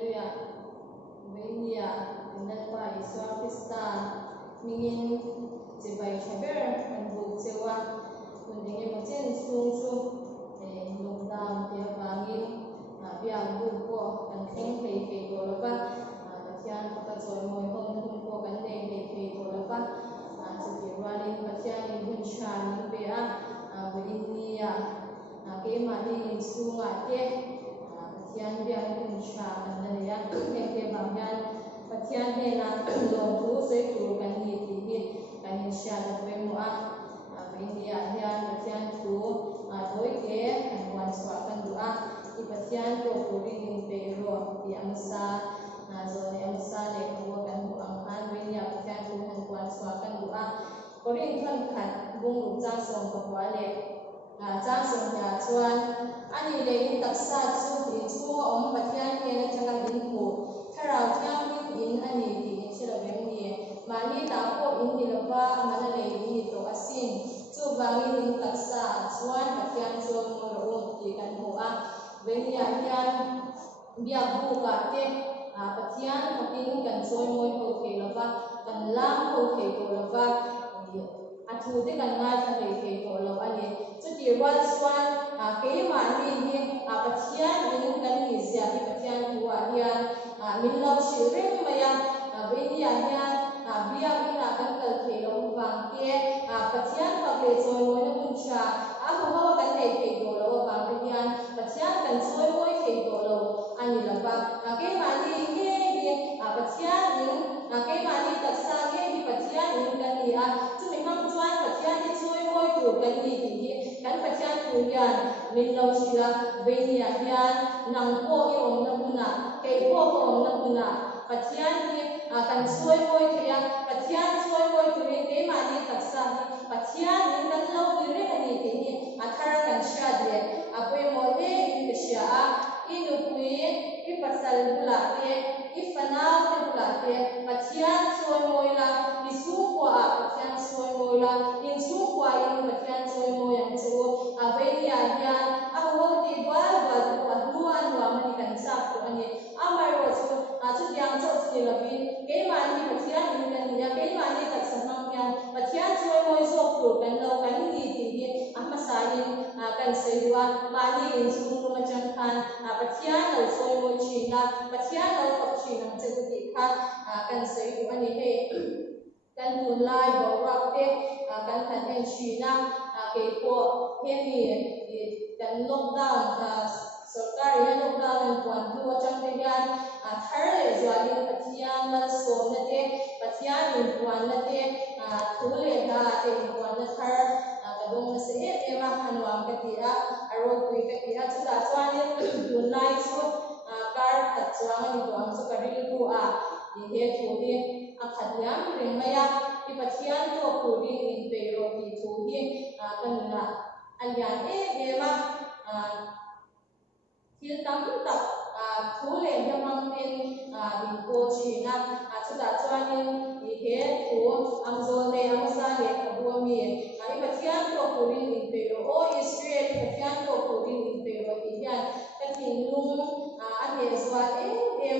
Hallelujah. Venia dan pa Iswa Krista mingin sebai sabar dan bu sewa kunjungnya macam sung lockdown dia bangin biar bu po dan keng kei ko lepas kasihan kata soal moi hon po kan kei ko lepas sekian kasihan ibu shan bea Venia ke mali sungai ke kasihan biar ibu shan dan ya ke banggan kasihan he na long tu se tu kan ni ti kan ni shan da pe mo Venia dia kasihan tu doi ke kan wan swa kan doa di kasihan to puri in pero di amsa zo ni amsa le ko kan bu ang han Venia kasihan tu han wan swa kan doa Korin kan khat bung lu cha song ko le cha song ya chuan ani le in taksa chu ti chu om pathian ke na changa din ko tharau thiam in ani ti in sira bem ni mani ta ko in ni lova mana le ni to asin chu bangi in taksa chuan pathian chu mo ro ti kan ho Venia hian bia bu ka te pathian patin kan choi moi ko ke lova kan lam ko ke ko lova thu te kan ngai tha ke ko lo ani chu ti wal swan ke ma ni ni pathian in kan ni sia hi pathian huwa hian min lo shi rem maya Venia hian bia ina kan kal ke lo wang ke pathian pa le choi moi na kun cha ho ho kan le ke ko lo wang ke hian pathian kan choi moi ke ko lo ani la ba ke ma ni ke ni pathian in ke ma ni tak sa ke hi pathian in kan ni chu mi kam chuan pathian ni choi moi tu kan ni ti kan pathian tu hian min lo sia Venia hian nang ko i om na kuna ke ko om na kuna pathian ni kan choi moi ke ya pathian choi moi tu ni ke ma ni tak sa pathian ni kan lo ni re ani ti ni athara kan sha de apoi mo le in ke sha inu pui I pasal bula te I fanau te bula te pathian choi moi la I su kwa pathian choi moi la in su kwa in pathian choi moi yang chu Venia hian ho ti ba ko nu an wa mani kan sa ko ani amai ro chu yang chu ni la bin ke ma ni pathian in kan ya ke ma ni tak sanang hian pathian choi moi so ku kan lo kan ni ti ni sa in kan sewa ma ni in su ma chan khan pathian lo choi moi china pathian lo ko china che ti kha kan sei ku ani he kan tu lai bo ra te kan khan en china ke ko he ni kan lockdown सरकारी है lockdown puan thu chang te yan thar le jali pathian mal so na te pathian in puan na te thu le da te puan na thar kadong na se e ma hanwam ka ti aro tui ka ti chu da chuan tu lai chu kar khat chuang ni to ang chu ka ril bu ni he thu ni khat yam ring maya ti pathian to ku ring in pe ro ti thu hi kan na alian e ma thil tam tak thu le jamang tin bin ko china chu da chuan ni he thu amzo ne amsa le ko bu mi ai pathian to ku ring in pe ro o Israel pathian to ku ring in pe ro ti hian kan tin lung he zwa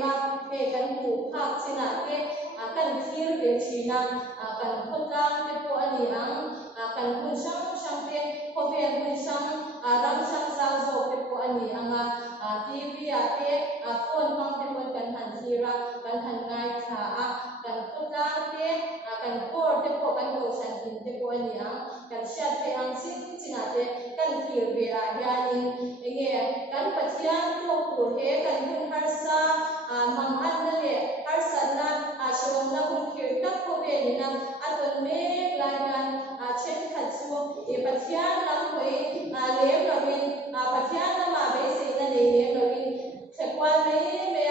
ma he kan ku phak china ke kan thir be china kan khotlang te ko ani ang kan hun sang te ko ve hun sang ram sang sang zo te ko ani anga TV te phone pang te ko kan han thira kan han ngai tha kan khotlang te kan por te ko kan do san tin te ko ani ang kan sha te ang sin china te kan thir be hianin nge kan pathian to ko he kan hun har sa mang an na le har sa na shom na hun khir tak ko be ni na aton me lai kan chen khat chu e pathian lam hoi le rawin pathian na ma be se na le rawin thekwa me me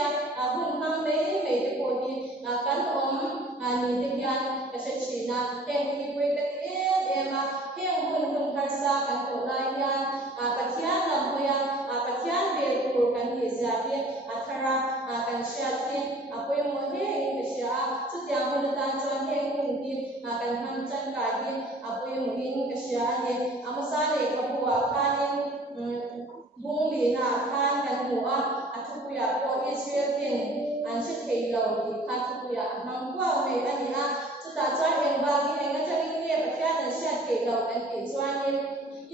hun mang me me te ko ni kan om ni te hian ka se china ten ki koi ka e ma he hun har sa kan to lai hian pathian lam hoya pathian be ko kan ni za be athara kan sha te apoi mo he in sha chu tiang hun tan chuan he hun ti kan ham chan ka hi apoi mo in ka sha ne amsa le ka buwa khanin bung li na khan kan hu athu ya ko Israel king ti kha tu ya nang kwa me ani a chu ta chuan en ba gi enga changin nge pathian an sha ke lo an ti chuan in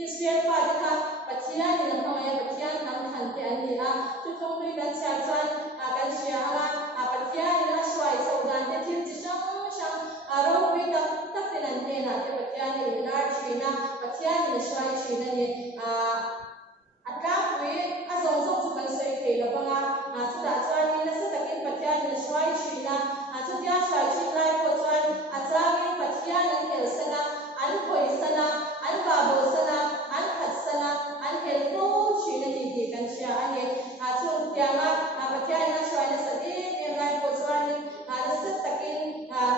Israel pa ta kha pathian ni na ma ya pathian nam khan te an ni a chu thong ri dan cha chuan a kan sia ala a pathian ni na swai so dan te thil chi sang sang a ro wi ta tak te nan te na te pathian ni lar china pathian ni swai china ni a atlang wi a zong zong chu kan sei te la banga a chu ta chuan ni na sa takin pathian ni swai china a chu tia swai chi lai ko chuan a changin pathian an hel sana an khoi sana an ba bo sana an khat sana an hel ko china ni ti kan sia ani a chu tia ma a pathian na swai na sa ti em lai ko chuan a na sa takin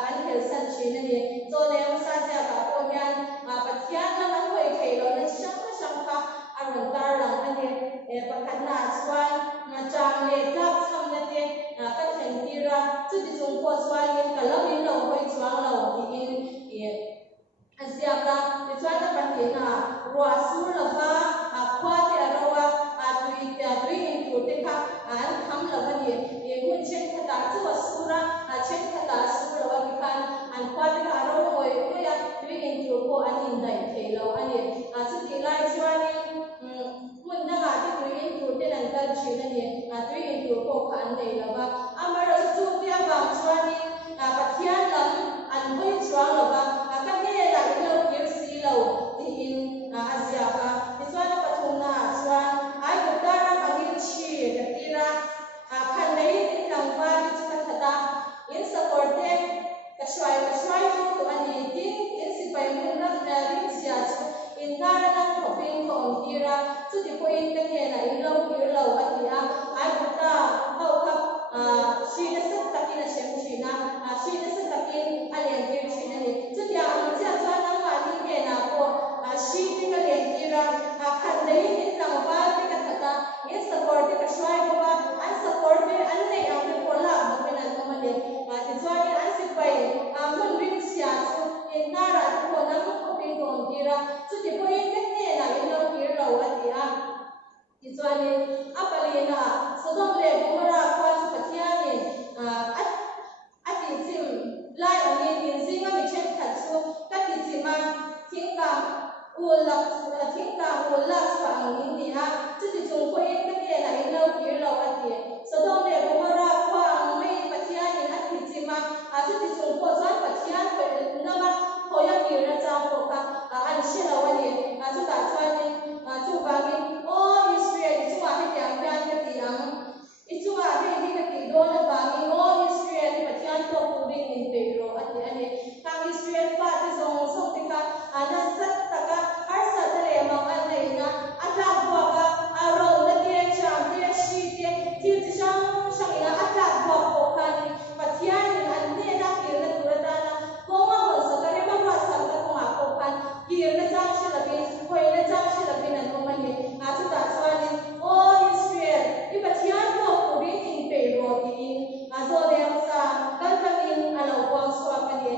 an hel san china ni zo le sa ja ka ko hian a pathian na an khoi thei lo na sang sang kha aron tar lang ani e pakhat na chuan na chang le tlap cham na te ka theng tira chu ti chung ko chuan in ka lo in lo hoi chuang lo ti in e asiam la ti chuan na pan tin a ro sur la ba a khwa te arawa a tui in tu te kha an kham la ba ni e mun chen khata chu sura a chen khata sur lo ki khan an khwa te ka ro hoi ko ya tui in tu ko an in dai thei lo ani a chu ti lai chuan mun na ga ti tui in tu te nan kal chin ani a tui in tu ko khan nei la ba amara chu ti abang chuan in pathian lam an hoi chuang lo ba ka ne la in lo kir si lo ti in asia ka ti chuan na pathum na chuan ai ko ta ra angin chi ka tira khan nei in lang ba ti chu thata in support te ka swai tu ani tin in si pai mun na rin sia chu in na na ko pin ko on tira chu ti ko in ka ne na in lo kir lo atia ai ko ta ho ka shi na sa takin a shem china shi na sa takin a len kir china ni chu tia ang cha chuan ang ma ni ke na ko shi ti ka len kira khan dei in lang ba ti ka thata in support ti ka swai ko ba an support me an nei ang ko la ma pe nan ko ma le ti chuan in an si pai mun rin sia chu in na ra ko na ko pin ko on tira chu ti ko in ka ne na in lo kir lo atia ti chuan in apalina sodom le gomora kwa chu pathian ni ati chim lai ani in zinga mi chen khat chu ka ti chima thingka ulak chu ang ni ha chu ti chung ko in ka ne na in lo kir lo ati sodom le gomora kwa ang mai pathian ni ati chima chu ti chung ko chuan pathian ko na ma ko ya kir na cha ko ka an she lo ani chu ta chuan ni chu ba ni o Israel chu ma he tiang pian ka ti ang ichu ma he hi ka ti do na ba ni o Israel pathian ko pu ring in pe ro ati ani ka Israel pa ti zong zong ti ka ana sat ta ka har sa ta le ma an nei na atla bua ka aro na ti cham ti shi ti ti ti sang sang ina atla bua ko ka ni pathian ni an ne na ki na tu ra na ko ma ho sa ka re ma pa sa ka ko ma ko kan ki na chang shi la bin ko na chang shi la bin an ko ma ni a chu ta chuan ni o Israel i pathian ko pu ring in pe ro ti in a zo le sa kan kan in alo kwang swa ka ni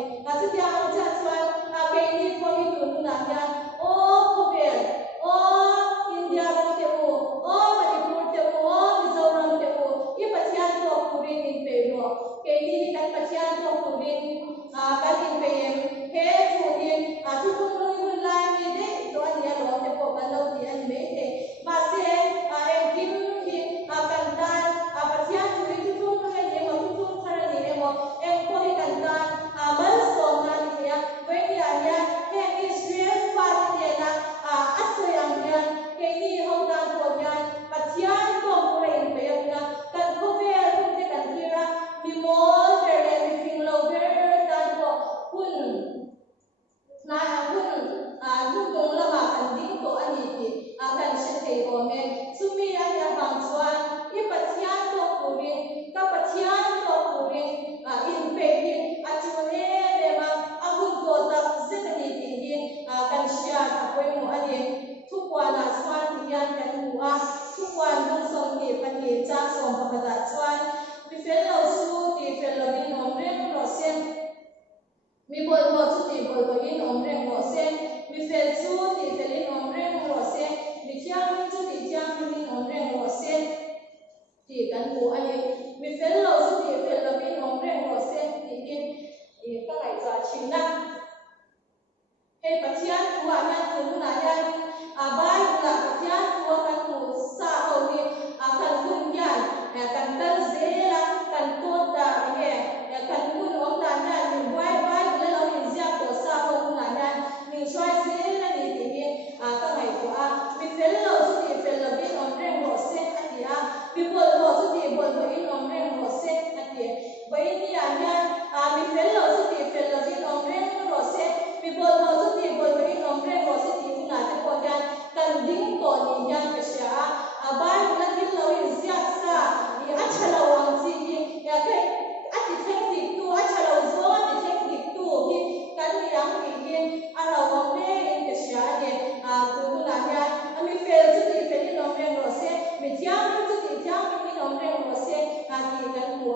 pathian tua nya tu na ya bai la pathian tua kan tu sa ho ni kan kun yan kan tar zela kan to da nge kan kun om da nya ni bai le lo in zia to sa ho na nya ni shoi zela ni ti ni ka mai to mi fel lo su ti fel lo bin om reng ho se atia mi bol ho su ti bol ho in om reng ho se atia bai ni anya mi fel lo su ti fel lo bin om reng ho se mi bol ho su ti bol ho in om reng ho se ti na te ko yan kan ding to ni yan ka sha bai na tin lo in zia sa ni achala wang ji ni ya ke ati theng ti tu achala zo ti theng ti tu ki kan ni yang ki yin ala wang me in ka sha ni tu na ya mi fel su ti fel in om reng ho se mi tiang su ti tiang in om reng ho se ti kan mu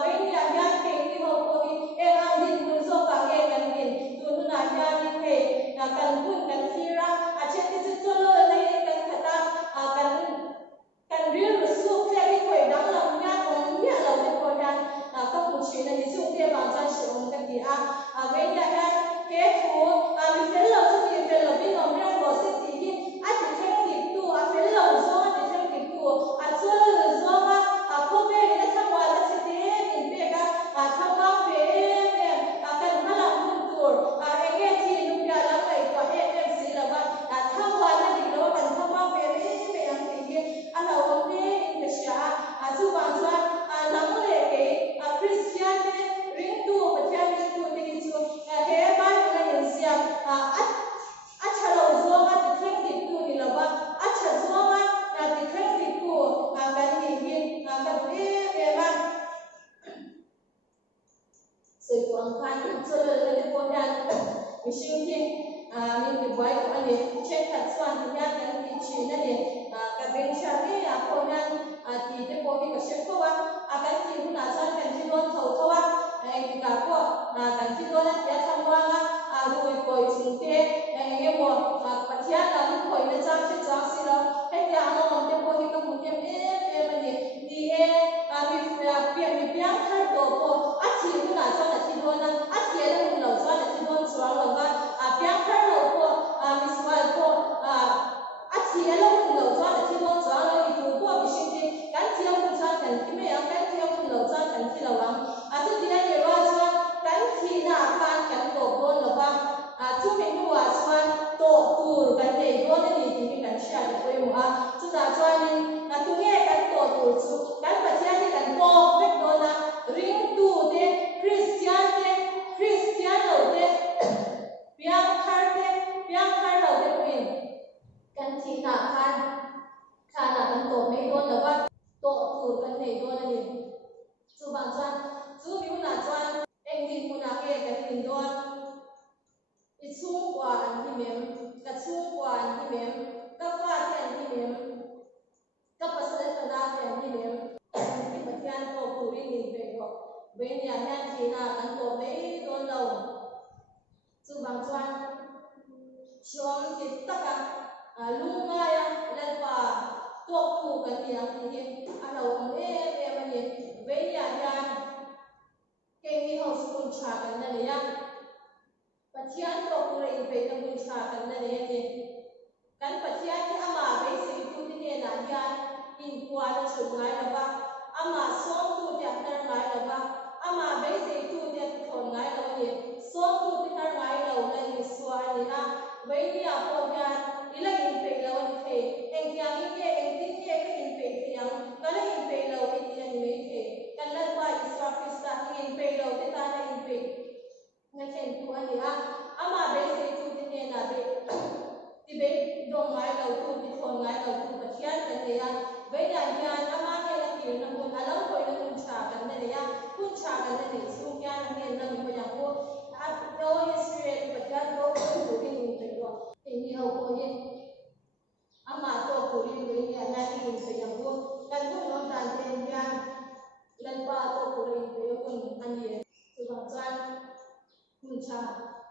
bai ni ya ke ni ho ko ni e ang din mun zo ka ke kan din tu na ya ni ke kan kun kan fira che ti chu cho lo nei kan khata kan real su kle ni koi dang lam nya om nya lo te ko yan ka mu chi na ni su te ba chan shi om ka ti bai ni ya ke thu mi fel lo su ti fel lo bin om reng ho se ti hi ti theng ti tu fel lo zo ti theng ti tu cho zo ma ko be ni tha wa la ti te min pe ka tha wa pe kan ma la mun tur enge ti nu ya la kai ko si la ba tha wa la ni lo kan tha wa pe pe yang ti hi ala wo pe in ka sha chu ba chwa lang le ke Christian ne ring tu pa thia ring tu ti chu he ba la yin sia achalo zo ma ti theng ti tu ni la ba acha zo ma ti theng ti tu kan ni hin kan pe ma soi quang khan cho le le ko yan mi shin ki min ki bai ko ani check that swan ti ya kan ti chi na ni ka ben sha ni ko yan ti te ko ki ka she ko wa kan ti hu na chan kan ti don tho tho wa ki ka ko kan ti don ya tham wa rui ko chung te nge mo pathia na lu ko na chang che chang si lo he ya no om te ko ki ka mu ye ma ni ni mi piang thar to ko ti hu na chan ti don na ti la hu lo chan ti don chwa lo ba piang thar lo ko mi swal ko ti la hu lo chan ti don chwa lo i tu ko mi shin ti kan ti la hu chan kan ti me kan ti la hu lo chan kan ti la wang tu ti la ni ro chan kan ti na kan kan to don lo ba chu mi nu chan to tur kan nei don ni ti kan sha ti ko mu chu da chan ni tu nge kan to tur chu kan pa tia ni kan to pek don na ring tu te Christian lo te piang thar lo te queen kan ti na kan to me don lo ba to tur kan nei don ni chu bang chan chu mi na chan eng din mu na ke kan tin don i chung kwa an hi mem ka chung kwa an hi mem ka fa te an hi mem ka pasal ka na te an hi mem ti pathian to puri ni pe ko ben ya nyan ti na kan to me don lo chu bang chan shom ti taka lunga ya lan pa to ku kan ti ang ti alo om ma ni ben ya yan ke ni ho su cha kan na le ya pathian to pura in pe ka mun cha kan na le ni kan pathian ki ama be se tu ti ne na ya in kwa la chu ngai la ba ama som tu ti tar ngai la ba ama be se tu ti thon ngai la ni som tu ti tar ngai la la ni swa ni na be ni a po ya ila in pe la wan the eng yang in ke eng tin ke ka in pe ti yang ka la in pe la wi ti ni me the kan la ba iswa krista in pe la ti ta na in pe na chen tu ani ama be se tu ti ne na be ti be dong ngai lo tu ti thon ngai lo tu pathian kan ne ya be ya yan ama ke la ki na mun alam ko na mun cha kan ne ya kun cha kan ne su ya na ne na ko ya ko do Israel pathian ko tu ti ni pe do ni ho ko ye ama to ko ri be ya na ni pe ya ko kan ko no tan ten ya lan pa to ko ri be ko ani tu ba chan kun cha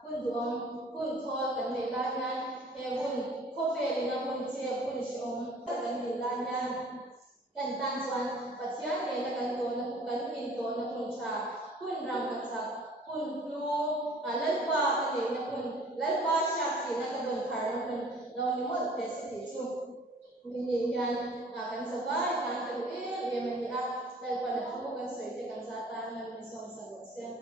kun duam kun thol kan ne la yan e hun ko ve na kun che kun shom kan ne la yan kan tan chuan pathian ne na kan to na kan in to na kun cha kun ram ka cha kun lu lan pa ka ne na kun lan pa ini yan kan sabay kan kaluil ya mani at dahil pada tubuh kan soite kan satan kan misong sagot siya